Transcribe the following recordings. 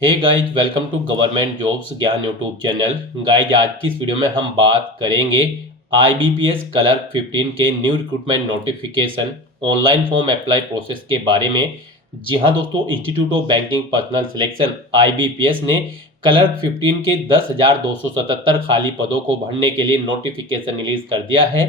Hey guys, welcome to government jobs Gyan YouTube channel. Guys, आज की इस वीडियो में हम बात करेंगे आईबीपीएस क्लर्क 15 के new recruitment notification online form apply process के बारे में। जी हाँ दोस्तों, institute of banking personal selection IBPS ने क्लर्क 15 के 10,277 खाली पदों को भरने के लिए नोटिफिकेशन रिलीज कर दिया है।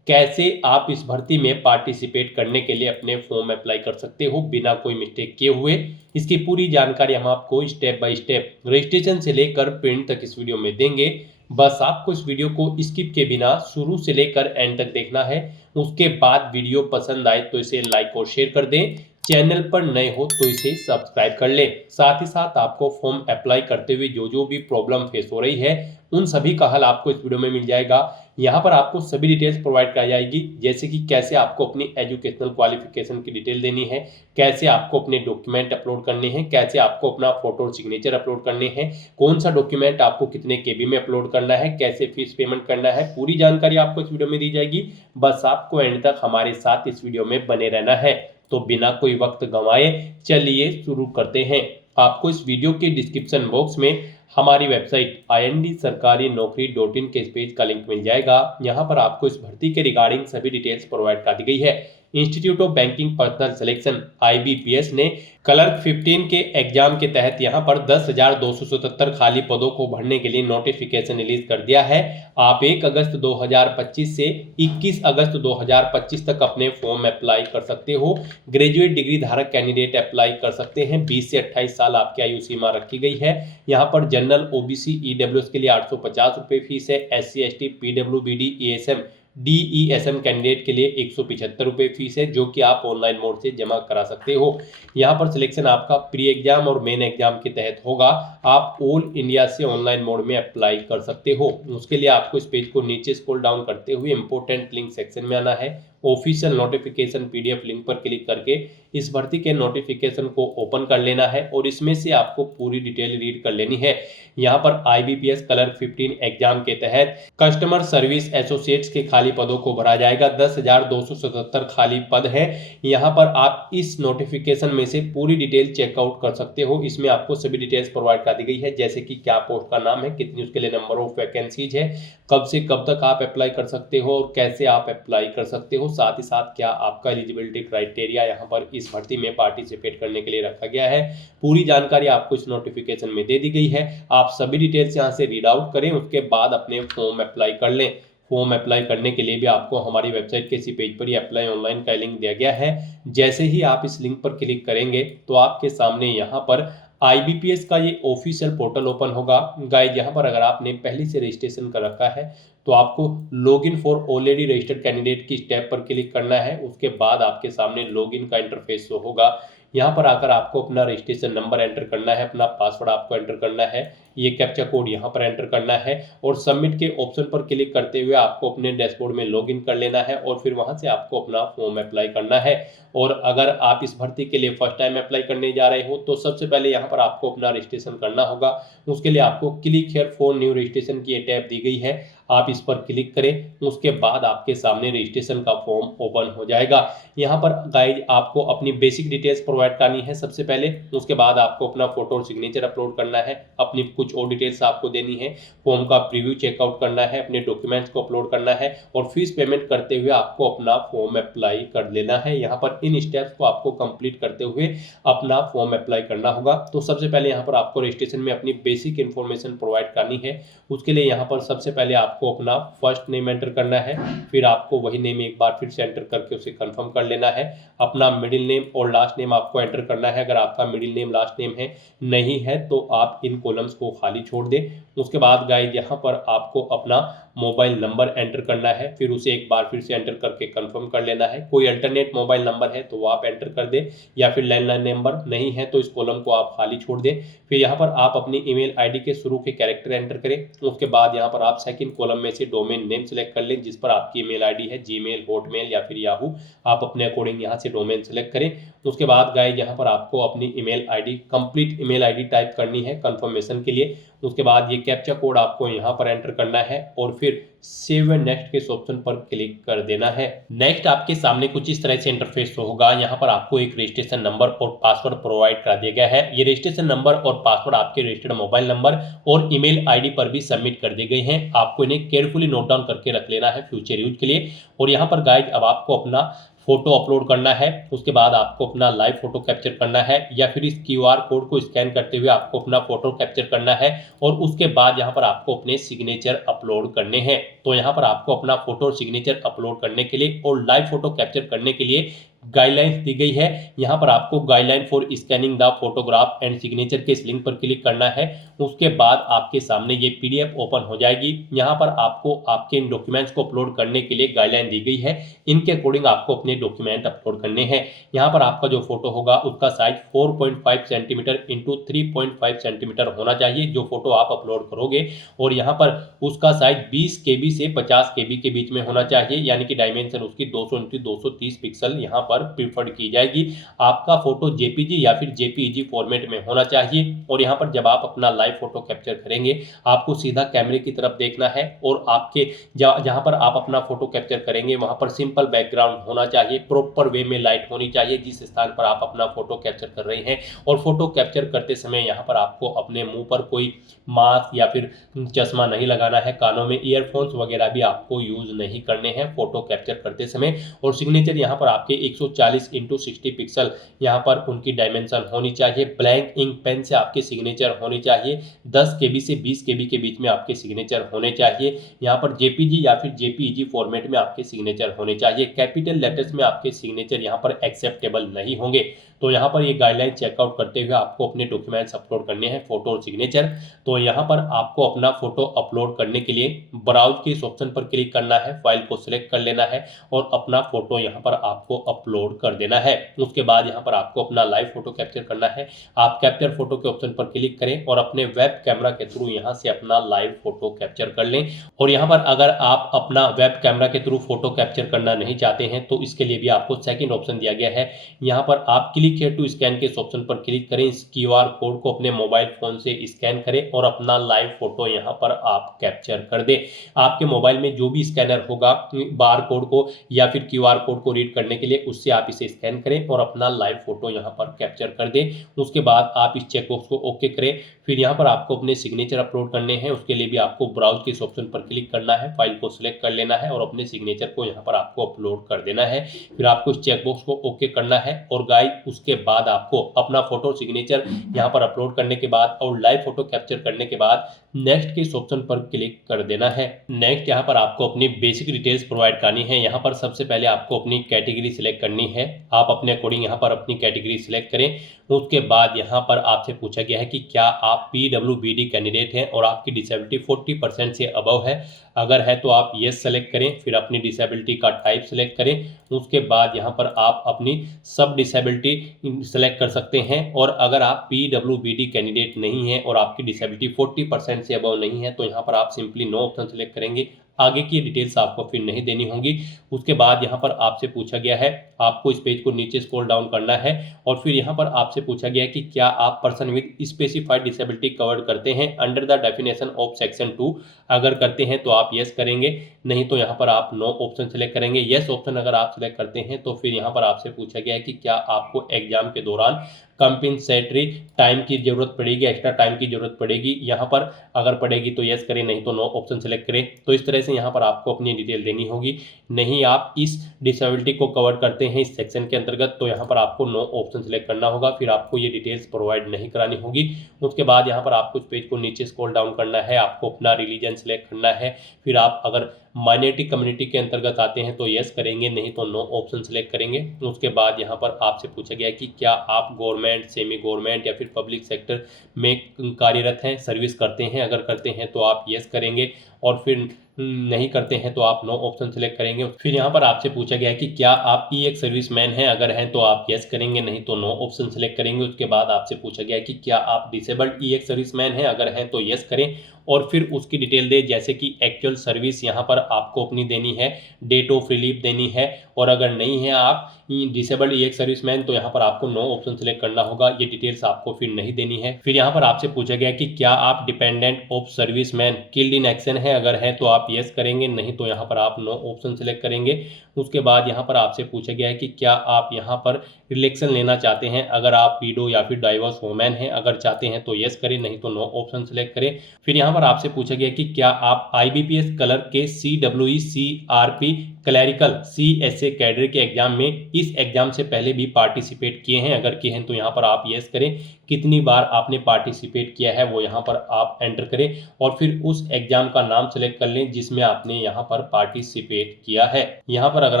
कैसे आप इस भर्ती में पार्टिसिपेट करने के लिए अपने फॉर्म अप्लाई कर सकते हो बिना कोई मिस्टेक किए हुए, इसकी पूरी जानकारी हम आपको स्टेप बाय स्टेप रजिस्ट्रेशन से लेकर प्रिंट तक इस वीडियो में देंगे। बस आपको इस वीडियो को स्किप के बिना शुरू से लेकर एंड तक देखना है। उसके बाद वीडियो पसंद आए तो इसे लाइक और शेयर कर दें। चैनल पर नए हो तो इसे सब्सक्राइब कर लें। साथ ही साथ आपको फॉर्म अप्लाई करते हुए जो जो भी प्रॉब्लम फेस हो रही है उन सभी का हल आपको इस वीडियो में मिल जाएगा। यहाँ पर आपको सभी डिटेल्स प्रोवाइड कराई जाएगी, जैसे कि कैसे आपको अपनी एजुकेशनल क्वालिफिकेशन की डिटेल देनी है, कैसे आपको अपने डॉक्यूमेंट अपलोड करने हैं, कैसे आपको अपना फोटो और सिग्नेचर अपलोड करने हैं, कौन सा डॉक्यूमेंट आपको कितने केबी में अपलोड करना है, कैसे फीस पेमेंट करना है। पूरी जानकारी आपको इस वीडियो में दी जाएगी। बस आपको एंड तक हमारे साथ इस वीडियो में बने रहना है। तो बिना कोई वक्त गंवाए चलिए शुरू करते हैं। आपको इस वीडियो के डिस्क्रिप्शन बॉक्स में हमारी वेबसाइट ind-sarkari-naukri.in के इस पेज का लिंक मिल जाएगा। यहाँ पर आपको इस भर्ती के रिगार्डिंग सभी डिटेल्स प्रोवाइड कर दी गई है। Institute of banking personal selection IBPS ने क्लर्क 15 के एग्जाम के तहत यहाँ पर 10,277 खाली पदों को भरने के लिए नोटिफिकेशन रिलीज कर दिया है। आप 1 अगस्त 2025 से 21 अगस्त 2025 तक अपने फॉर्म अप्लाई कर सकते हो। ग्रेजुएट डिग्री धारक कैंडिडेट अप्लाई कर सकते हैं। 20 से 28 साल आपकी आयु सीमा रखी गई है। यहाँ पर जनरल, ओबीसी, ईडब्ल्यूएस के लिए 850 रुपये फीस है। SC, ST, PWBD, ESM, DESM candidate के लिए 175 रुपये फीस है, जो कि आप ऑनलाइन मोड से जमा करा सकते हो। यहाँ पर सिलेक्शन आपका प्री एग्जाम और मेन एग्जाम के तहत होगा। आप ऑल इंडिया से ऑनलाइन मोड में अप्लाई कर सकते हो। उसके लिए आपको इस पेज को नीचे स्क्रॉल डाउन करते हुए इंपॉर्टेंट लिंक सेक्शन में आना है। ऑफिशियल नोटिफिकेशन पीडीएफ लिंक पर क्लिक करके इस भर्ती के नोटिफिकेशन को ओपन कर लेना है और इसमें से आपको पूरी डिटेल रीड कर लेनी है। यहाँ पर आईबीपीएस क्लर्क 15 एग्जाम के तहत कस्टमर सर्विस एसोसिएट्स के खाली पदों को भरा जाएगा। 10,277 खाली पद है। यहाँ पर आप इस नोटिफिकेशन में से पूरी डिटेल चेकआउट कर सकते हो। इसमें आपको सभी डिटेल्स प्रोवाइड कर दी गई है, जैसे कि क्या पोस्ट का नाम है, कितनी उसके लिए नंबर ऑफ वैकेंसीज है, कब से कब तक आप अप्लाई कर सकते हो और कैसे आप अप्लाई कर सकते हो। साथ ही साथ क्या आपका एलिजिबिलिटी क्राइटेरिया यहाँ पर इस भर्ती में पार्टिसिपेट करने के लिए रखा गया है। पूरी जानकारी आपको इस नोटिफिकेशन में दे दी गई है। आप सभी डिटेल्स यहाँ से रीड आउट करें, उसके बाद अपने फॉर्म अप्लाई कर लें। फॉर्म अप्लाई करने के लिए भी आपको हमारी वेबसाइट के इसी पेज पर ही अप्लाई ऑनलाइन का लिंक दिया गया है। जैसे ही आप इस लिंक पर क्लिक करेंगे तो आपके सामने यहाँ पर आईबीपीएस का ये ऑफिशियल पोर्टल ओपन होगा। गाइज, यहाँ पर अगर आपने पहले से रजिस्ट्रेशन कर रखा है तो आपको login for already registered candidate की स्टेप पर क्लिक करना है। उसके बाद आपके सामने लॉगिन का इंटरफेस शो होगा। यहाँ पर आकर आपको अपना रजिस्ट्रेशन नंबर एंटर करना है, अपना पासवर्ड आपको एंटर करना है, ये कैप्चा कोड यहाँ पर एंटर करना है और सबमिट के ऑप्शन पर क्लिक करते हुए आपको अपने डैशबोर्ड में लॉगिन कर लेना है और फिर वहाँ से आपको अपना फॉर्म अप्लाई करना है। और अगर आप इस भर्ती के लिए फर्स्ट टाइम अप्लाई करने जा रहे हो तो सबसे पहले यहाँ पर आपको अपना रजिस्ट्रेशन करना होगा। उसके लिए आपको click here for new registration की टैब दी गई है, आप इस पर क्लिक करें। उसके बाद आपके सामने रजिस्ट्रेशन का फॉर्म ओपन हो जाएगा। यहाँ पर गाइज आपको अपनी बेसिक डिटेल्स प्रोवाइड करनी है सबसे पहले। उसके बाद आपको अपना फोटो और सिग्नेचर अपलोड करना है, अपनी कुछ और डिटेल्स आपको देनी है, फॉर्म का प्रीव्यू चेकआउट करना है, अपने डॉक्यूमेंट्स को अपलोड करना है और फीस पेमेंट करते हुए आपको अपना फॉर्म अप्लाई कर लेना है। यहाँ पर इन स्टेप्स को आपको कंप्लीट करते हुए अपना फॉर्म अप्लाई करना होगा। तो सबसे पहले यहाँ पर आपको रजिस्ट्रेशन में अपनी बेसिक इन्फॉर्मेशन प्रोवाइड करनी है। उसके लिए यहाँ पर सबसे पहले आपको अपना फर्स्ट नेम एंटर करना है, फिर आपको वही नेम एक बार फिर से एंटर करके उसे कंफर्म कर लेना है। अपना मिडिल नेम और लास्ट नेम आपको एंटर करना है। अगर आपका मिडिल नेम लास्ट नेम है नहीं है तो आप इन कॉलम्स को खाली छोड़ दें। उसके बाद गाइज यहाँ पर आपको अपना मोबाइल नंबर एंटर करना है, फिर उसे एक बार फिर से एंटर करके कंफर्म कर लेना है। कोई अल्टरनेट मोबाइल नंबर है तो वो आप एंटर कर दें, या फिर लैंडलाइन नंबर नहीं है तो इस कॉलम को आप खाली छोड़ दें। फिर यहाँ पर आप अपनी ईमेल आईडी के शुरू के कैरेक्टर एंटर करें। उसके बाद यहाँ पर आप सेकंड कॉलम में से डोमेन नेम सेलेक्ट कर लें, जिस पर आपकी ईमेल आईडी है, जीमेल, हॉटमेल या फिर याहू। आप अपने अकॉर्डिंग यहाँ से डोमेन सेलेक्ट करें। उसके बाद गाइज यहाँ पर आपको अपनी email ID, complete email ID type करनी है कंफर्मेशन के लिए। उसके बाद ये कैप्चा कोड आपको यहाँ पर एंटर करना है और फिर फिर सेव एंड नेक्स्ट के इस ऑप्शन पर क्लिक कर देना है। नेक्स्ट आपके सामने कुछ इस तरह से इंटरफेस होगा। यहाँ पर आपको एक रजिस्ट्रेशन नंबर और पासवर्ड प्रोवाइड करा दिया गया है। ये रजिस्ट्रेशन नंबर और पासवर्ड आपके रजिस्टर्ड मोबाइल नंबर और ईमेल आईडी पर भी सबमिट कर दिए गए हैं। आपको इन्हें केयरफुली नोट डाउन करके रख लेना है फ्यूचर यूज के लिए। और यहाँ पर गाइज अब आपको अपना फोटो अपलोड करना है, उसके बाद आपको अपना लाइव फोटो कैप्चर करना है या फिर इस क्यूआर कोड को स्कैन करते हुए आपको अपना फोटो कैप्चर करना है और उसके बाद यहाँ पर आपको अपने सिग्नेचर अपलोड करने हैं। तो यहाँ पर आपको अपना फोटो और सिग्नेचर अपलोड करने के लिए और लाइव फोटो कैप्चर करने के लिए गाइडलाइंस दी गई है। यहाँ पर आपको guideline for scanning the photograph and signature के इस लिंक पर क्लिक करना है। उसके बाद आपके सामने ये पीडीएफ ओपन हो जाएगी। यहाँ पर आपको आपके इन डॉक्यूमेंट्स को अपलोड करने के लिए गाइडलाइन दी गई है। इनके अकॉर्डिंग आपको अपने डॉक्यूमेंट अपलोड करने हैं। यहाँ पर आपका जो फोटो होगा उसका साइज 4.5 सेंटीमीटर इंटू 3.5 सेंटीमीटर होना चाहिए जो फोटो आप अपलोड करोगे। और यहाँ पर उसका साइज 20 KB से 50 KB के बीच में होना चाहिए, यानी कि डायमेंशन उसकी 200 इंटू 230 पिक्सल यहाँ पर प्रीफर्ड की जाएगी। आपका फोटो जेपीजी या फिर जेपीईजी फॉर्मेट में होना चाहिए। और यहाँ पर जब आप अपना लाइव फोटो कैप्चर करेंगे आपको सीधा कैमरे की तरफ देखना है और आपके जहाँ पर आप अपना फोटो कैप्चर करेंगे वहाँ पर सिंपल बैकग्राउंड होना चाहिए, प्रॉपर वे में लाइट होनी चाहिए जिस स्थान पर आप अपना फोटो कैप्चर कर रहे हैं। और फोटो कैप्चर करते समय यहाँ पर आपको अपने मुंह पर कोई मास्क या फिर चश्मा नहीं लगाना है, कानों में ईयरफोन्स वगैरह भी आपको यूज नहीं करने हैं फोटो कैप्चर करते समय। और सिग्नेचर यहाँ पर आपके 140 इंटू 60 पिक्सल यहाँ पर उनकी डायमेंशन होनी चाहिए। ब्लैंक इंक पेन से आपके सिग्नेचर होनी चाहिए। 10 KB से 20 KB के बीच में आपके सिग्नेचर होने चाहिए। यहाँ पर जेपीजी या फिर जेपीईजी फॉर्मेट में आपके सिग्नेचर होने चाहिए। कैपिटल लेटर्स में आपके सिग्नेचर यहाँ पर एक्सेप्टेबल नहीं होंगे। तो यहाँ पर ये गाइडलाइन चेकआउट करते हुए आपको अपने डॉक्यूमेंट्स अपलोड करने हैं, फोटो और सिग्नेचर। तो यहाँ पर आपको अपना फोटो अपलोड करने के लिए ब्राउज के इस ऑप्शन पर क्लिक करना है, फाइल को सिलेक्ट कर लेना है और अपना फोटो यहाँ पर आपको अपलोड कर देना है। उसके बाद यहाँ पर आपको अपना लाइव फोटो कैप्चर करना है। आप कैप्चर फोटो के ऑप्शन पर क्लिक करें और अपने वेब कैमरा के थ्रू यहाँ से अपना लाइव फोटो कैप्चर कर लें। और यहाँ पर अगर आप अपना वेब कैमरा के थ्रू फोटो कैप्चर करना नहीं चाहते हैं तो इसके लिए भी आपको सेकंड ऑप्शन दिया गया है। यहाँ पर आप क्लिक हियर टू स्कैन के इस ऑप्शन पर क्लिक करें, इस क्यूआर कोड को अपने मोबाइल फोन से स्कैन करें और अपना लाइव फोटो यहाँ पर आप कैप्चर कर दें। आपके मोबाइल में जो भी स्कैनर होगा बार कोड को या फिर क्यूआर कोड को रीड करने के लिए उससे आप इसे स्कैन करें और अपना लाइव फोटो यहाँ पर कैप्चर कर दें। उसके बाद आप इस चेकबॉक्स को ओके करें। फिर यहाँ पर आपको अपने सिग्नेचर अपलोड करने हैं। उसके लिए भी आपको ब्राउज के इस ऑप्शन पर क्लिक करना है, फाइल को सिलेक्ट कर लेना है और अपने सिग्नेचर को यहाँ पर आपको अपलोड कर देना है। फिर आपको इस चेकबॉक्स को ओके करना है और गाइस उसके बाद आपको अपना फोटो सिग्नेचर यहाँ पर अपलोड करने के बाद और लाइव फोटो कैप्चर करने के बाद नेक्स्ट के इस ऑप्शन पर क्लिक कर देना है। नेक्स्ट यहाँ पर आपको अपनी बेसिक डिटेल्स प्रोवाइड करनी है। यहाँ पर सबसे पहले आपको अपनी कैटेगरी सिलेक्ट करनी है। आप अपने अकॉर्डिंग यहाँ पर अपनी कैटेगरी सिलेक्ट करें। उसके बाद यहाँ पर आपसे पूछा गया है कि क्या आप PWBD कैंडिडेट हैं और आपकी डिसेबिलिटी 40% से अबव है। अगर है तो आप येस सेलेक्ट करें, फिर अपनी डिसेबिलिटी का टाइप सेलेक्ट करें। उसके बाद यहाँ पर आप अपनी सब डिसेबिलिटी सेलेक्ट कर सकते हैं। और अगर आप PWBD कैंडिडेट नहीं हैं और आपकी डिसेबिलिटी 40% से अबव नहीं है तो यहाँ पर आप सिंपली नो ऑप्शन सेलेक्ट करेंगे। आगे की डिटेल्स आपको फिर नहीं देनी होंगी। उसके बाद यहाँ पर आपसे पूछा गया है, आपको इस पेज को नीचे स्क्रॉल डाउन करना है और फिर यहाँ पर आपसे पूछा गया है कि क्या आप person with specified disability covered करते हैं under the definition of section 2। अगर करते हैं तो आप यस करेंगे, नहीं तो यहाँ पर आप नो ऑप्शन सेलेक्ट करेंगे। यस ऑप्शन अगर आप सेलेक्ट करते हैं तो फिर यहाँ पर आपसे पूछा गया है कि क्या आपको एग्जाम के दौरान कंपेंसेटरी टाइम की जरूरत पड़ेगी, एक्स्ट्रा टाइम की जरूरत पड़ेगी। यहाँ पर अगर पड़ेगी तो यस करें, नहीं तो नो ऑप्शन सेलेक्ट करें। तो इस तरह से यहाँ पर आपको अपनी डिटेल देनी होगी। नहीं आप इस डिसेबिलिटी को कवर करते हैं इस सेक्शन के अंतर्गत तो यहाँ पर आपको नो ऑप्शन सेलेक्ट करना होगा, फिर आपको ये डिटेल्स प्रोवाइड नहीं करानी होगी। उसके बाद यहाँ पर आपको इस पेज को नीचे स्क्रॉल डाउन करना है, आपको अपना रिलीजन सेलेक्ट करना है। फिर आप अगर माइनॉरिटी कम्युनिटी के अंतर्गत आते हैं तो यस करेंगे, नहीं तो नो ऑप्शन सेलेक्ट करेंगे। उसके बाद यहाँ पर आपसे पूछा गया है कि क्या आप गवर्नमेंट, सेमी गवर्नमेंट या फिर पब्लिक सेक्टर में कार्यरत हैं, सर्विस करते हैं। अगर करते हैं तो आप यस करेंगे और फिर नहीं करते हैं तो आप नो ऑप्शन सेलेक्ट करेंगे। फिर यहाँ पर आपसे पूछा गया है कि क्या आप एक सर्विसमैन हैं। अगर हैं तो आप यस करेंगे, नहीं तो नो ऑप्शन सेलेक्ट करेंगे। उसके बाद आपसे पूछा गया है कि क्या आप डिसेबल्ड एक सर्विसमैन हैं। अगर हैं तो यस करें और फिर उसकी डिटेल दे, जैसे कि एक्चुअल सर्विस यहाँ पर आपको अपनी देनी है, डेट ऑफ रिलीफ देनी है। और अगर नहीं है आप डिसेबल्ड एक सर्विसमैन तो यहाँ पर आपको नो ऑप्शन सेलेक्ट करना होगा, ये डिटेल्स आपको फिर नहीं देनी है। फिर यहाँ पर आपसे पूछा गया कि क्या आप dependent of serviceman killed in action है। अगर है तो आप आप येस करेंगे, नहीं तो यहाँ पर आप नो ऑप्शन सेलेक्ट करेंगे। उसके बाद यहाँ पर आपसे पूछा गया है कि क्या आप यहाँ पर रिलेक्शन लेना चाहते हैं, अगर आप विडो या फिर डाइवोर्स वुमेन हैं, अगर चाहते हैं तो येस करें, नहीं तो नो ऑप्शन सेलेक्ट करें। फिर यहाँ पर आपसे पूछा गया कि क्या आप IBPS कलर के CWE CRP clerical CSA cadre के एग्जाम में इस एग्जाम से पहले भी पार्टिसिपेट किए हैं, अगर किए हैं तो यहाँ पर आप येस करें। कितनी बार आपने पार्टिसिपेट किया है वो यहाँ पर आप एंटर करें और फिर उस एग्जाम का नाम सेलेक्ट कर लें जिसमें आपने यहाँ पर पार्टिसिपेट किया है। यहाँ पर अगर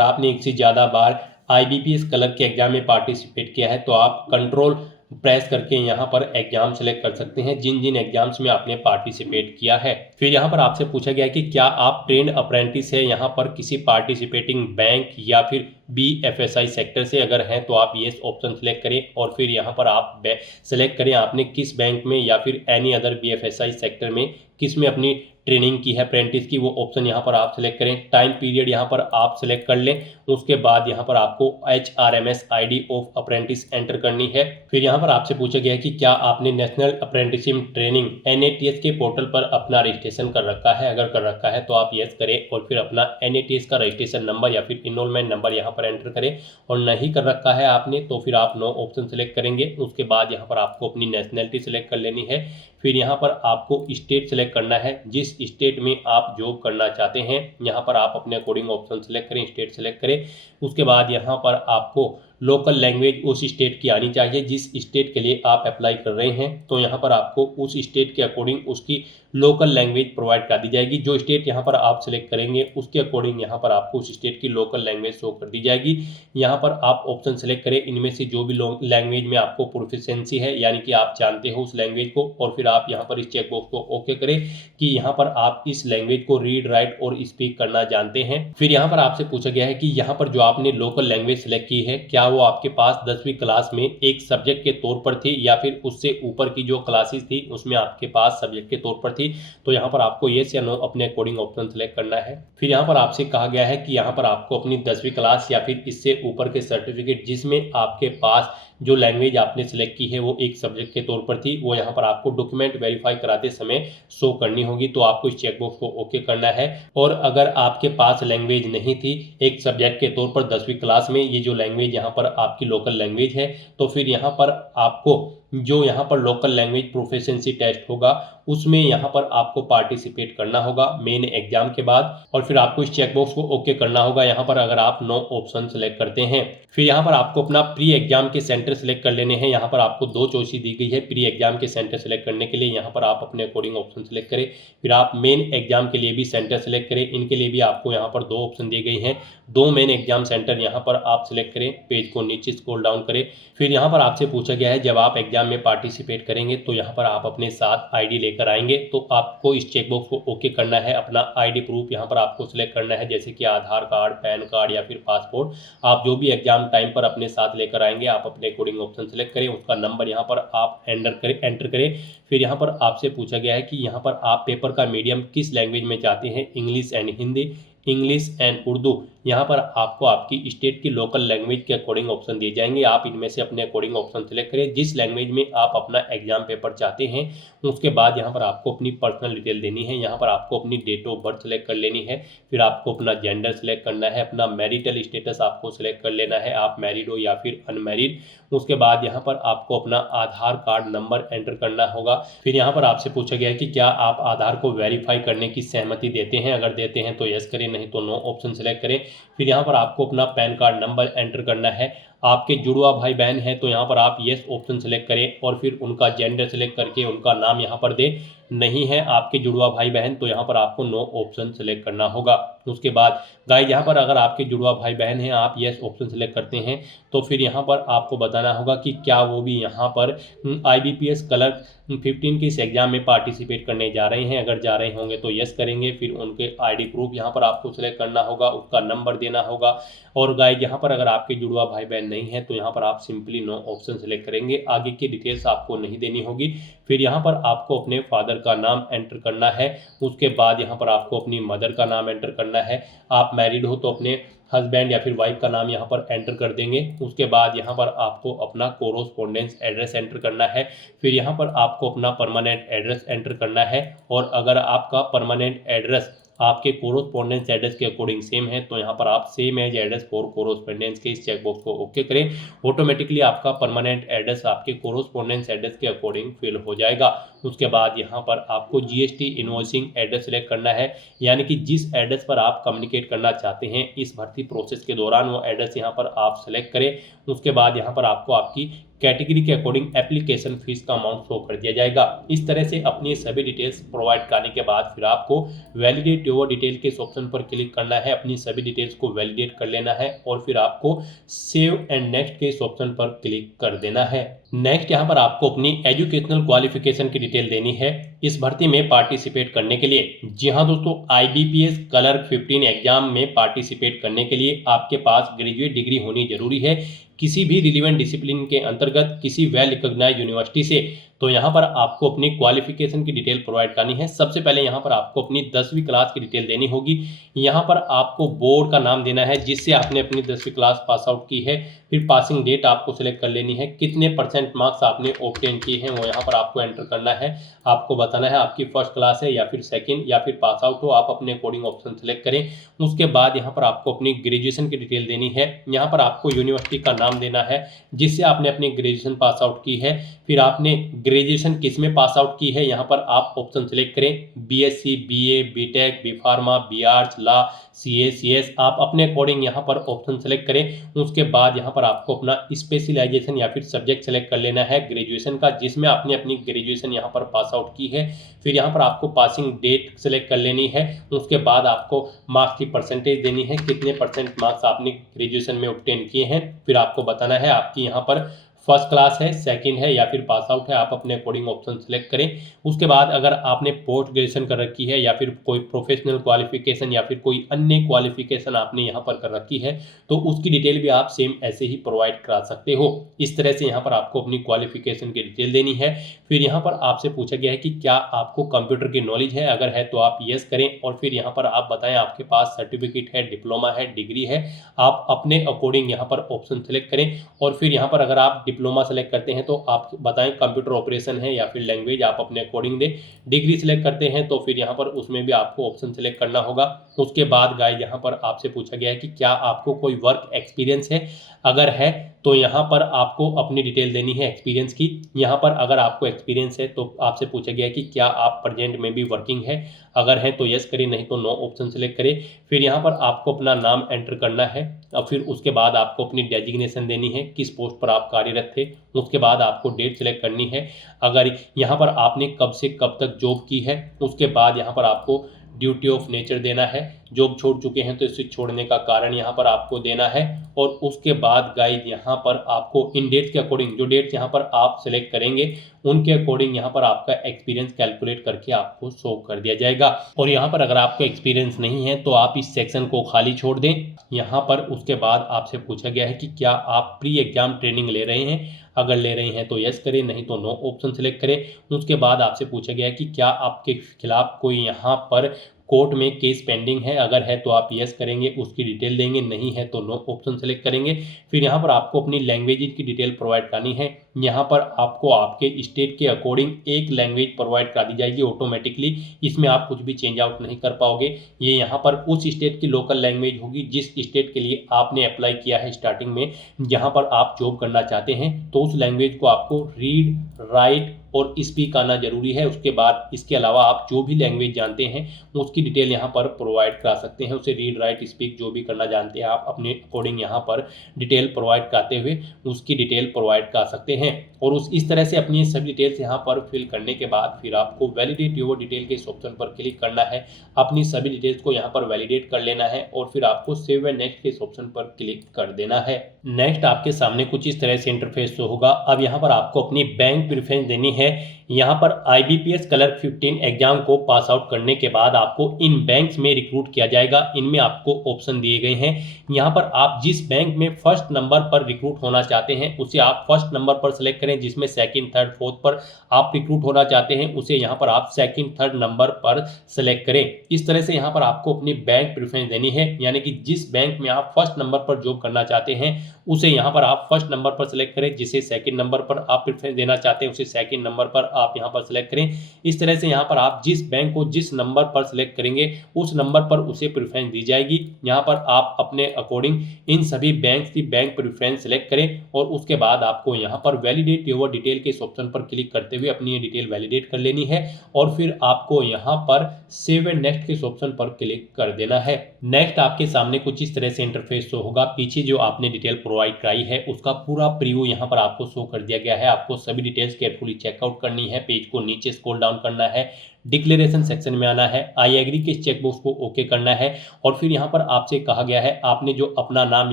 आपने एक से ज़्यादा बार IBPS कलर के एग्जाम में पार्टिसिपेट किया है तो आप कंट्रोल प्रेस करके यहाँ पर एग्जाम सेलेक्ट कर सकते हैं जिन जिन एग्जाम्स में आपने पार्टिसिपेट किया है। फिर यहाँ पर आपसे पूछा गया कि क्या आप ट्रेंड अप्रेंटिस है यहाँ पर किसी पार्टिसिपेटिंग बैंक या फिर BFSI सेक्टर से, अगर हैं तो आप येस ऑप्शन सेलेक्ट करें और फिर यहाँ पर आप सेलेक्ट करें आपने किस बैंक में या फिर एनी अदर BFSI सेक्टर में किस में अपनी ट्रेनिंग की है अप्रेंटिस की, वो ऑप्शन यहाँ पर आप सेलेक्ट करें। टाइम पीरियड यहाँ पर आप सेलेक्ट कर लें। उसके बाद यहाँ पर आपको HRMS ID of apprentice enter करनी है। फिर यहाँ पर आपसे पूछा गया है कि क्या आपने नेशनल अप्रेंटिसशिप ट्रेनिंग NATS के पोर्टल पर अपना रजिस्ट्रेशन कर रखा है, अगर कर रखा है तो आप येस करें और फिर अपना NATS का रजिस्ट्रेशन नंबर या फिर इनरोलमेंट नंबर यहाँ पर एंटर करें। और नहीं कर रखा है आपने तो फिर आप नो ऑप्शन सेलेक्ट करेंगे। उसके बाद यहाँ पर आपको अपनी नेशनलिटी सेलेक्ट कर लेनी है। फिर यहाँ पर आपको स्टेट सेलेक्ट करना है, जिस स्टेट में आप जॉब करना चाहते हैं यहाँ पर आप अपने अकॉर्डिंग ऑप्शन सेलेक्ट करें, स्टेट सेलेक्ट करें। उसके बाद यहाँ पर आपको लोकल लैंग्वेज उस स्टेट की आनी चाहिए जिस स्टेट के लिए आप अप्लाई कर रहे हैं, तो यहाँ पर आपको उस स्टेट के अकॉर्डिंग उसकी लोकल लैंग्वेज प्रोवाइड कर दी जाएगी। जो स्टेट यहाँ पर आप सिलेक्ट करेंगे उसके अकॉर्डिंग यहाँ पर आपको उस स्टेट की लोकल लैंग्वेज शो कर दी जाएगी। यहाँ पर आप ऑप्शन सेलेक्ट करें इनमें से जो भी लैंग्वेज में आपको प्रोफिशिएंसी है, यानी कि आप जानते हो उस लैंग्वेज को, और फिर आप यहाँ पर इस चेकबॉक्स को ओके करें कि यहाँ पर आप इस लैंग्वेज को रीड, राइट और स्पीक करना जानते हैं। फिर यहाँ पर आपसे पूछा गया है कि यहाँ पर जो आपने लोकल लैंग्वेज सेलेक्ट की है क्या वो आपके पास 10वीं क्लास में एक सब्जेक्ट के तौर पर थी या फिर उससे ऊपर की जो क्लासेस थी उसमें आपके पास सब्जेक्ट के तौर पर थी। तो यहाँ पर आपको येस या नो अपने अकॉर्डिंग ऑप्शन सेलेक्ट करना है। फिर यहाँ पर आपसे कहा गया है कि यहाँ पर आपको अपनी 10वीं क्लास या फिर इससे ऊपर के सर्टिफिकेट जिसमें आपके पास जो लैंग्वेज आपने सेलेक्ट की है वो एक सब्जेक्ट के तौर पर थी, वो यहाँ पर आपको डॉक्यूमेंट वेरीफाई कराते समय शो करनी होगी। तो आपको इस चेकबॉक्स को ओके करना है। और अगर आपके पास लैंग्वेज नहीं थी एक सब्जेक्ट के तौर पर 10वीं क्लास में, ये जो लैंग्वेज यहाँ पर आपकी लोकल लैंग्वेज है, तो फिर यहाँ पर आपको जो यहाँ पर लोकल लैंग्वेज प्रोफिशिएंसी टेस्ट होगा उसमें यहाँ पर आपको पार्टिसिपेट करना होगा मेन एग्जाम के बाद, और फिर आपको इस चेकबॉक्स को ओके करना होगा यहाँ पर अगर आप नो ऑप्शन सेलेक्ट करते हैं। फिर यहाँ पर आपको अपना प्री एग्जाम के सेंटर सेलेक्ट कर लेने हैं। यहाँ पर आपको 2 चॉइस दी गई है प्री एग्जाम के सेंटर सेलेक्ट करने के लिए, यहाँ पर आप अपने अकॉर्डिंग ऑप्शन सेलेक्ट करें। फिर आप मेन एग्जाम के लिए भी सेंटर सेलेक्ट करें, इनके लिए भी आपको यहाँ पर 2 ऑप्शन दिए गए हैं। 2 मेन एग्जाम सेंटर यहाँ पर आप सिलेक्ट करें, पेज को नीचे स्क्रॉल डाउन करें। फिर यहाँ पर आपसे पूछा गया है जब आप एग्जाम में पार्टिसिपेट करेंगे तो यहाँ पर आप अपने साथ ID लेकर आएंगे, तो आपको इस चेकबॉक्स को ओके करना है। अपना ID प्रूफ यहाँ पर आपको सिलेक्ट करना है, जैसे कि आधार कार्ड, पैन कार्ड या फिर पासपोर्ट। आप जो भी एग्जाम टाइम पर अपने साथ लेकर आएंगे आप अपने अकॉर्डिंग ऑप्शन सेलेक्ट करें, उसका नंबर यहाँ पर आप एंटर करें। फिर यहाँ पर आपसे पूछा गया है कि यहाँ पर आप पेपर का मीडियम किस लैंग्वेज में चाहते हैं, English and Hindi, English and Urdu. यहाँ पर आपको आपकी स्टेट की लोकल लैंग्वेज के अकॉर्डिंग ऑप्शन दिए जाएंगे, आप इनमें से अपने अकॉर्डिंग ऑप्शन सेलेक्ट करें जिस लैंग्वेज में आप अपना एग्जाम पेपर चाहते हैं। उसके बाद यहाँ पर आपको अपनी पर्सनल डिटेल देनी है, यहाँ पर आपको अपनी डेट ऑफ बर्थ सेलेक्ट कर लेनी है। फिर आपको अपना जेंडर सेलेक्ट करना है, अपना मैरिटल स्टेटस आपको सेलेक्ट कर लेना है, आप मैरिड हो या फिर अनमैरिड। उसके बाद यहाँ पर आपको अपना आधार कार्ड नंबर एंटर करना होगा। फिर यहाँ पर आपसे पूछा गया है कि क्या आप आधार को वेरीफाई करने की सहमति देते हैं, अगर देते हैं तो यस करें, नहीं तो नो ऑप्शन सेलेक्ट करें। फिर यहाँ पर आपको अपना पैन कार्ड नंबर एंटर करना है। आपके जुड़वा भाई बहन हैं तो यहाँ पर आप येस ऑप्शन सेलेक्ट करें और फिर उनका जेंडर सेलेक्ट करके उनका नाम यहाँ पर दें। नहीं है आपके जुड़वा भाई बहन तो यहाँ पर आपको नो ऑप्शन सेलेक्ट करना होगा। उसके बाद गाइस यहाँ पर अगर आपके जुड़वा भाई बहन हैं आप येस ऑप्शन सेलेक्ट करते हैं तो फिर यहाँ पर आपको बताना होगा कि क्या वो भी यहाँ पर IBPS कलर 15 के इस एग्जाम में पार्टिसिपेट करने जा रहे हैं। अगर जा रहे होंगे तो यस करेंगे। फिर उनके ID प्रूफ यहाँ पर आपको सेलेक्ट करना होगा, उसका नंबर देना होगा। और गाइस यहाँ पर अगर आपके जुड़वा भाई बहन नहीं है तो यहाँ पर आप सिंपली नो ऑप्शन सेलेक्ट करेंगे, आगे की डिटेल्स आपको नहीं देनी होगी। फिर यहाँ पर आपको अपने फादर का नाम एंटर करना है। उसके बाद यहाँ पर आपको अपनी मदर का नाम एंटर करना है। आप मैरिड हो तो अपने हस्बैंड या फिर वाइफ का नाम यहाँ पर एंटर कर देंगे। उसके बाद यहाँ पर आपको अपना कोरोस्पोंडेंस एड्रेस एंटर करना है। फिर यहाँ पर आपको अपना परमानेंट एड्रेस एंटर करना है। और अगर आपका परमानेंट एड्रेस आपके कोरोस्पोंडेंस एड्रेस के अकॉर्डिंग सेम है तो यहाँ पर आप same as address for correspondence के इस चेकबॉक्स को ओके करें। ऑटोमेटिकली आपका परमानेंट एड्रेस आपके कोरोस्पोंडेंस एड्रेस के अकॉर्डिंग फिल हो जाएगा। उसके बाद यहाँ पर आपको जीएसटी इनवॉइसिंग एड्रेस सेलेक्ट करना है, यानी कि जिस एड्रेस पर आप कम्युनिकेट करना चाहते हैं इस भर्ती प्रोसेस के दौरान वो एड्रेस यहाँ पर आप सेलेक्ट करें। उसके बाद यहाँ पर आपको आपकी कैटेगरी के अकॉर्डिंग एप्लीकेशन फीस का अमाउंट शो कर दिया जाएगा। इस तरह से अपनी सभी डिटेल्स प्रोवाइड करने के बाद फिर आपको वैलिडेट योर डिटेल के इस ऑप्शन पर क्लिक करना है, अपनी सभी डिटेल्स को वैलिडेट कर लेना है और फिर आपको सेव एंड नेक्स्ट के इस ऑप्शन पर क्लिक कर देना है। नेक्स्ट यहाँ पर आपको अपनी एजुकेशनल क्वालिफिकेशन की डिटेल देनी है इस भर्ती में पार्टिसिपेट करने के लिए। जी हाँ दोस्तों, IBPS क्लर्क 15 एग्जाम में पार्टिसिपेट करने के लिए आपके पास ग्रेजुएट डिग्री होनी जरूरी है किसी भी रिलीवेंट डिसिप्लिन के अंतर्गत किसी वेल रिकॉग्नाइज्ड यूनिवर्सिटी से। तो यहाँ पर आपको अपनी क्वालिफिकेशन की डिटेल प्रोवाइड करनी है। सबसे पहले यहाँ पर आपको अपनी 10वीं क्लास की डिटेल देनी होगी। यहाँ पर आपको बोर्ड का नाम देना है जिससे आपने अपनी 10वीं क्लास पास आउट की है। फिर पासिंग डेट आपको सिलेक्ट कर लेनी है, कितने परसेंट मार्क्स आपने ऑब्टेन किए हैं वो यहाँ पर आपको एंटर करना है। आपको बताना है आपकी फर्स्ट क्लास है या फिर सेकेंड या फिर पास आउट हो, आप अपने अकॉर्डिंग ऑप्शन सेलेक्ट करें। उसके बाद यहाँ पर आपको अपनी ग्रेजुएशन की डिटेल देनी है। यहाँ पर आपको यूनिवर्सिटी का नाम देना है जिससे आपने अपनी ग्रेजुएशन पास आउट की है। फिर आपने ग्रेजुएशन किस में पास आउट की है यहाँ पर आप ऑप्शन सेलेक्ट करें, BSc, BA, BTech, B Pharma, B Arts, law, CA, CS, आप अपने अकॉर्डिंग यहाँ पर ऑप्शन सेलेक्ट करें। उसके बाद यहाँ पर आपको अपना स्पेशलाइजेशन या फिर सब्जेक्ट सेलेक्ट कर लेना है ग्रेजुएशन का जिसमें आपने अपनी ग्रेजुएशन यहाँ पर पास आउट की है। फिर यहाँ पर आपको पासिंग डेट सेलेक्ट कर लेनी है। उसके बाद आपको मार्क्स की परसेंटेज देनी है, कितने परसेंट मार्क्स आपने ग्रेजुएशन में ऑब्टेन किए हैं। फिर आपको बताना है आपकी यहाँ पर फर्स्ट क्लास है, सेकंड है या फिर पास आउट है, आप अपने अकॉर्डिंग ऑप्शन सेलेक्ट करें। उसके बाद अगर आपने पोस्ट ग्रेजुएशन कर रखी है या फिर कोई प्रोफेशनल क्वालिफिकेशन या फिर कोई अन्य क्वालिफिकेशन आपने यहाँ पर कर रखी है तो उसकी डिटेल भी आप सेम ऐसे ही प्रोवाइड करा सकते हो। इस तरह से यहाँ पर आपको अपनी क्वालिफिकेशन की डिटेल देनी है। फिर यहाँ पर आपसे पूछा गया है कि क्या आपको कंप्यूटर की नॉलेज है, अगर है तो आप यस करें और फिर यहाँ पर आप बताएं आपके पास सर्टिफिकेट है, डिप्लोमा है, डिग्री है, आप अपने अकॉर्डिंग यहाँ पर ऑप्शन सेलेक्ट करें। और फिर यहाँ पर अगर आप डिप्लोमा सेलेक्ट करते हैं तो आप बताएं कंप्यूटर ऑपरेशन है या फिर लैंग्वेज, आप अपने अकॉर्डिंग दें। डिग्री सेलेक्ट करते हैं तो फिर यहाँ पर उसमें भी आपको ऑप्शन सेलेक्ट करना होगा। उसके बाद गाइस यहाँ पर आपसे पूछा गया है कि क्या आपको कोई वर्क एक्सपीरियंस है, अगर है तो यहाँ पर आपको अपनी डिटेल देनी है एक्सपीरियंस की। यहाँ पर अगर आपको एक्सपीरियंस है तो आपसे पूछा गया है कि क्या आप प्रेजेंट में भी वर्किंग है, अगर है तो यस करें, नहीं तो नो ऑप्शन सेलेक्ट करें। फिर यहाँ पर आपको अपना नाम एंटर करना है और फिर उसके बाद आपको अपनी डेजिग्नेशन देनी है, किस पोस्ट पर आप कार्यरत थे। उसके बाद आपको डेट सेलेक्ट करनी है, अगर यहाँ पर आपने कब से कब तक जॉब की है। उसके बाद यहाँ पर आपको ड्यूटी ऑफ नेचर देना है, जॉब छोड़ चुके हैं तो इसे छोड़ने का कारण यहाँ पर आपको देना है। और उसके बाद गाइड यहाँ पर आपको इन डेट्स के अकॉर्डिंग, जो डेट्स यहाँ पर आप सेलेक्ट करेंगे उनके अकॉर्डिंग यहाँ पर आपका एक्सपीरियंस कैलकुलेट करके आपको शो कर दिया जाएगा। और यहाँ पर अगर आपको एक्सपीरियंस नहीं है तो आप इस सेक्शन को खाली छोड़ दें यहाँ पर। उसके बाद आपसे पूछा गया है कि क्या आप प्री एग्जाम ट्रेनिंग ले रहे हैं, अगर ले रहे हैं तो यस करें, नहीं तो नो ऑप्शन सेलेक्ट करें। उसके बाद आपसे पूछा गया है कि क्या आपके खिलाफ कोई यहाँ पर कोर्ट में केस पेंडिंग है, अगर है तो आप यस करेंगे, उसकी डिटेल देंगे, नहीं है तो नो ऑप्शन सेलेक्ट करेंगे। फिर यहाँ पर आपको अपनी लैंग्वेज की डिटेल प्रोवाइड करनी है। यहाँ पर आपको आपके स्टेट के अकॉर्डिंग एक लैंग्वेज प्रोवाइड करा दी जाएगी ऑटोमेटिकली, इसमें आप कुछ भी चेंज आउट नहीं कर पाओगे। ये यहाँ पर उस स्टेट की लोकल लैंग्वेज होगी जिस स्टेट के लिए आपने अप्लाई किया है स्टार्टिंग में, जहाँ पर आप जॉब करना चाहते हैं तो उस लैंग्वेज को आपको रीड, राइट और स्पीक आना जरूरी है। उसके बाद इसके अलावा आप जो भी लैंग्वेज जानते हैं उसकी डिटेल यहाँ पर प्रोवाइड करा सकते हैं, उसे रीड, राइट, स्पीक जो भी करना जानते हैं आप अपने अकॉर्डिंग यहाँ पर डिटेल प्रोवाइड कराते हुए उसकी डिटेल प्रोवाइड करा सकते हैं। और इस तरह से अपनी सभी डिटेल्स यहाँ पर फिल करने के बाद फिर आपको वैलिडेट योर डिटेल के इस ऑप्शन पर क्लिक करना है, अपनी सभी डिटेल्स को यहाँ पर वैलिडेट कर लेना है और फिर आपको सेव एंड नेक्स्ट के इस ऑप्शन पर क्लिक कर देना है। नेक्स्ट आपके सामने कुछ इस तरह से इंटरफेस होगा। अब यहाँ पर आपको अपनी बैंक प्रेफरेंस देनी है। यहाँ पर IBPS क्लर्क 15 एग्जाम को पास आउट करने के बाद आपको इन बैंक्स में रिक्रूट किया जाएगा। इनमें आपको ऑप्शन दिए गए हैं। यहाँ पर आप जिस बैंक में फर्स्ट नंबर पर रिक्रूट होना चाहते हैं उसे आप फर्स्ट नंबर पर सेलेक्ट करें, जिसमें सेकंड, थर्ड, फोर्थ पर आप रिक्रूट होना चाहते हैं उसे यहाँ पर आप सेकंड, थर्ड नंबर पर सेलेक्ट करें। इस तरह से यहाँ पर आपको अपनी बैंक प्रेफरेंस देनी है, यानी कि जिस बैंक में आप फर्स्ट नंबर पर जॉब करना चाहते हैं उसे यहाँ पर आप फर्स्ट नंबर पर सेलेक्ट करें, जिसे सेकंड नंबर पर आप प्रेफरेंस देना चाहते हैं उसे सेकंड नंबर पर आप यहाँ पर सेलेक्ट करें। इस तरह से यहाँ पर आप जिस बैंक को जिस नंबर पर सेलेक्ट करेंगे उस नंबर पर उसे प्रेफरेंस दी जाएगी। यहाँ पर आप अपने अकॉर्डिंग इन सभी बैंक की बैंक प्रेफरेंस सेलेक्ट करें और उसके बाद आपको यहाँ पर वैलिडेट योर डिटेल के इस ऑप्शन पर क्लिक करते हुए अपनी ये डिटेल वैलिडेट कर लेनी है और फिर आपको यहाँ पर सेव एंड नेक्स्ट के इस ऑप्शन पर क्लिक कर देना है। नेक्स्ट आपके सामने कुछ इस तरह से इंटरफेस शो होगा। पीछे जो आपने डिटेल प्रोवाइड कराई है उसका पूरा प्रीव्यू यहाँ पर आपको शो कर दिया गया है। आपको सभी डिटेल्स केयरफुली चेकआउट करनी है, पेज को नीचे स्क्रॉल डाउन करना है, डिक्लेरेशन सेक्शन में आना है, आई एग्री के चेकबॉक्स को ओके करना है और फिर यहाँ पर आपसे कहा गया है आपने जो अपना नाम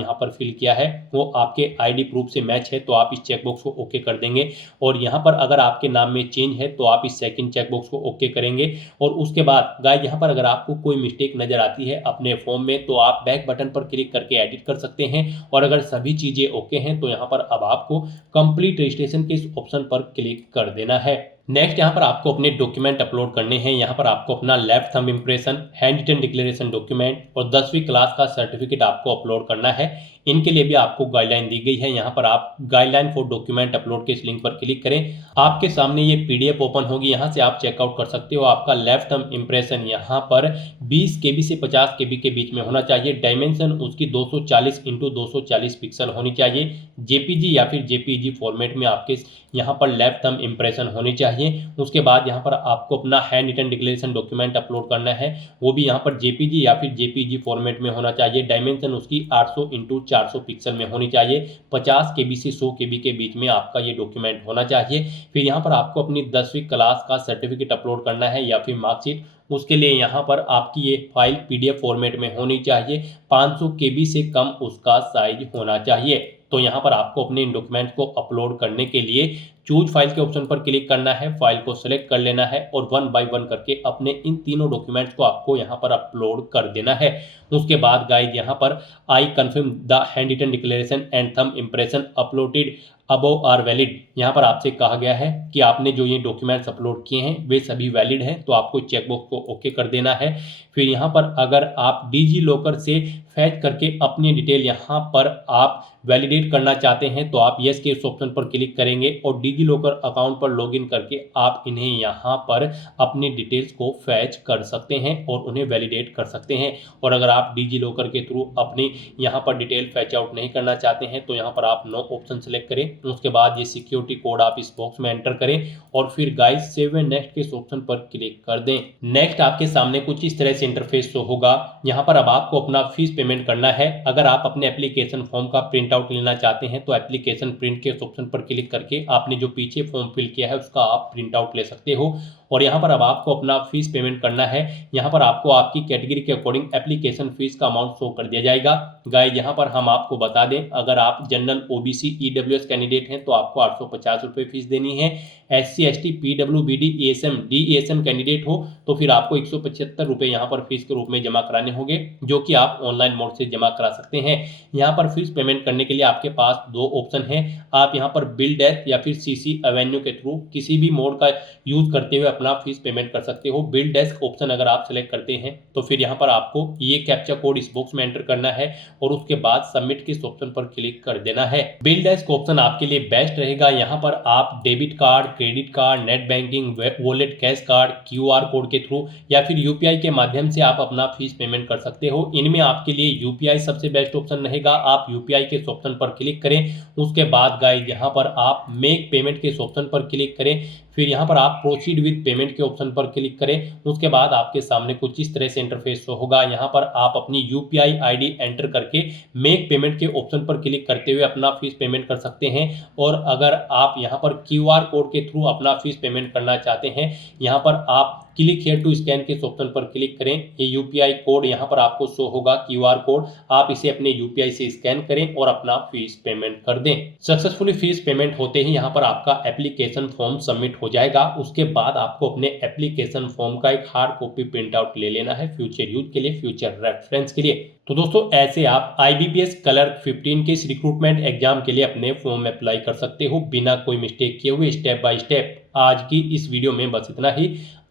यहाँ पर फिल किया है वो आपके आईडी प्रूफ से मैच है तो आप इस चेकबॉक्स को ओके कर देंगे और यहाँ पर अगर आपके नाम में चेंज है तो आप इस सेकंड चेकबॉक्स को ओके करेंगे और उसके बाद गाइस यहाँ पर अगर आपको कोई मिस्टेक नजर आती है अपने फॉर्म में तो आप बैक बटन पर क्लिक करके एडिट कर सकते हैं और अगर सभी चीजें ओके हैं तो यहाँ पर अब आपको कंप्लीट रजिस्ट्रेशन के इस ऑप्शन पर क्लिक कर देना है। नेक्स्ट यहाँ पर आपको अपने डॉक्यूमेंट अपलोड करने हैं। यहाँ पर आपको अपना left thumb impression, hand written declaration document और 10वीं क्लास का सर्टिफिकेट आपको अपलोड करना है। इनके लिए भी आपको गाइडलाइन दी गई है। यहाँ पर आप गाइडलाइन फॉर डॉक्यूमेंट अपलोड के इस लिंक पर क्लिक करें, आपके सामने ये पीडीएफ ओपन होगी, यहाँ से आप चेकआउट कर सकते हो। आपका लेफ्ट थंब इंप्रेशन यहाँ पर 20 KB से 50 KB के बीच में होना चाहिए। डायमेंशन उसकी 240 × 240 पिक्सल होनी चाहिए। जेपीजी या फिर जेपीजी फॉर्मेट में आपके यहाँ पर लेफ्ट थंब इंप्रेशन होनी चाहिए। उसके बाद यहाँ पर आपको अपना hand written declaration document upload करना है, वो भी यहाँ पर जेपीजी या फिर जेपीजी फॉर्मेट में होना चाहिए। डायमेंशन उसकी 800 × 400 पिक्सल में होनी चाहिए। 50 KB से 100 KB के बीच में आपका ये डॉक्यूमेंट होना चाहिए। फिर यहाँ पर आपको अपनी 10वीं क्लास का सर्टिफिकेट अपलोड करना है या फिर मार्कशीट। उसके लिए यहाँ पर आपकी ये फाइल पीडीएफ फॉर्मेट में होनी चाहिए। 500 KB से कम उसका साइज होना चाहिए। तो यहाँ पर आपको अपने इन डॉक्यूमेंट को अपलोड करने के लिए चूज फाइल के ऑप्शन पर क्लिक करना है, फाइल को सिलेक्ट कर लेना है और 1 बाय 1 करके अपने इन तीनों डॉक्यूमेंट्स को आपको यहाँ पर अपलोड कर देना है। उसके बाद गाइस यहाँ पर I confirm the hand written declaration and thumb impression uploaded above are valid. यहाँ पर आपसे कहा गया है कि आपने जो ये डॉक्यूमेंट्स अपलोड किए हैं वे सभी वैलिड हैं, तो आपको चेकबॉक्स को ओके कर देना है। फिर यहाँ पर अगर आप डिजी लॉकर से फैच करके अपनी डिटेल यहाँ पर आप वैलिडेट करना चाहते हैं तो आप यस के इस ऑप्शन पर क्लिक करेंगे और डिजी लॉकर अकाउंट पर लॉगिन करके आप इन्हें यहाँ पर अपनी डिटेल्स को फैच कर सकते हैं और उन्हें वैलिडेट कर सकते हैं। और अगर आप डिजी लॉकर के थ्रू अपनी यहाँ पर डिटेल फैच आउट नहीं करना चाहते हैं तो यहाँ पर आप नो ऑप्शन सेलेक्ट करें। उसके बाद ये सिक्योरिटी कोड आप इस बॉक्स में एंटर करें और फिर गाइस सेव एंड नेक्स्ट के इस ऑप्शन पर क्लिक कर दें। नेक्स्ट आपके सामने कुछ इस तरह से इंटरफेस शो होगा। यहाँ पर अब आपको अपना फीस पेमेंट करना है। अगर आप अपने एप्लीकेशन फॉर्म का प्रिंट आउट लेना चाहते हैं तो एप्लीकेशन प्रिंट के ऑप्शन पर क्लिक करके आपने जो पीछे फॉर्म फिल किया है उसका आप प्रिंट आउट ले सकते हो। और यहाँ पर अब आपको अपना फीस पेमेंट करना है। यहाँ पर आपको आपकी कैटेगरी के अकॉर्डिंग एप्लीकेशन फीस का अमाउंट शो कर दिया जाएगा। गाइस यहाँ पर हम आपको बता दें, अगर आप जनरल ओबीसी ईडब्ल्यूएस कैंडिडेट हैं तो आपको 850 रुपये फीस देनी है। SC ST PWBD ESM DESM candidate हो तो फिर आपको 175 रुपये यहाँ पर फीस के रूप में जमा कराने होंगे, जो कि आप ऑनलाइन मोड से जमा करा सकते हैं। यहाँ पर फीस पेमेंट करने के लिए आपके पास दो ऑप्शन हैं। आप यहाँ पर बिल डेस्क या फिर CC एवेन्यू के थ्रू किसी भी मोड का यूज करते हुए अपना फीस पेमेंट कर सकते हो। बिल डेस्क ऑप्शन अगर आप सेलेक्ट करते हैं तो फिर यहाँ पर आपको ये कैप्चा कोड इस बॉक्स में एंटर करना है और उसके बाद सबमिट के इस ऑप्शन पर क्लिक कर देना है। बिल डेस्क ऑप्शन आपके लिए बेस्ट रहेगा। यहाँ पर आप debit card, credit card, net banking, wallet, cash card, QR code के थ्रू या फिर UPI के माध्यम से आप अपना फीस पेमेंट कर सकते हो। इनमें आपके लिए UPI सबसे बेस्ट ऑप्शन रहेगा। आप UPI के इस ऑप्शन पर क्लिक करें। उसके बाद गाइस यहाँ पर आप मेक पेमेंट के इस ऑप्शन पर क्लिक करें। फिर यहाँ पर आप प्रोसीड विद पेमेंट के ऑप्शन पर क्लिक करें। उसके बाद आपके सामने कुछ इस तरह से इंटरफेस होगा। यहाँ पर आप अपनी UPI ID एंटर करके मेक पेमेंट के ऑप्शन पर क्लिक करते हुए अपना फीस पेमेंट कर सकते हैं। और अगर आप यहाँ पर QR कोड के थ्रू अपना फीस पेमेंट करना चाहते हैं, यहाँ पर आप क्लिक हियर टू स्कैन के इस ऑप्शन पर क्लिक करें। ये यूपीआई कोड यहाँ पर आपको शो होगा, क्यूआर कोड, आप इसे अपने यूपीआई से स्कैन करें और अपना फीस पेमेंट कर दें। सक्सेसफुली फीस पेमेंट होते ही यहाँ पर आपका एप्लीकेशन फॉर्म सबमिट हो जाएगा। उसके बाद आपको अपने एप्लीकेशन फॉर्म का एक हार्ड कॉपी प्रिंट आउट ले लेना है फ्यूचर यूज के लिए, फ्यूचर रेफरेंस के लिए। तो दोस्तों ऐसे आप आईबीपीएस क्लर्क 15 के इस रिक्रूटमेंट एग्जाम के लिए अपने फॉर्म अप्लाई कर सकते हो बिना कोई मिस्टेक किए हुए, स्टेप बाय स्टेप। आज की इस वीडियो में बस इतना ही।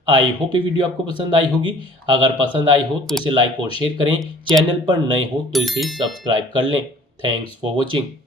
आई होप ये वीडियो आपको पसंद आई होगी। अगर पसंद आई हो तो इसे लाइक और शेयर करें, चैनल पर नए हो तो इसे सब्सक्राइब कर लें। Thanks for watching.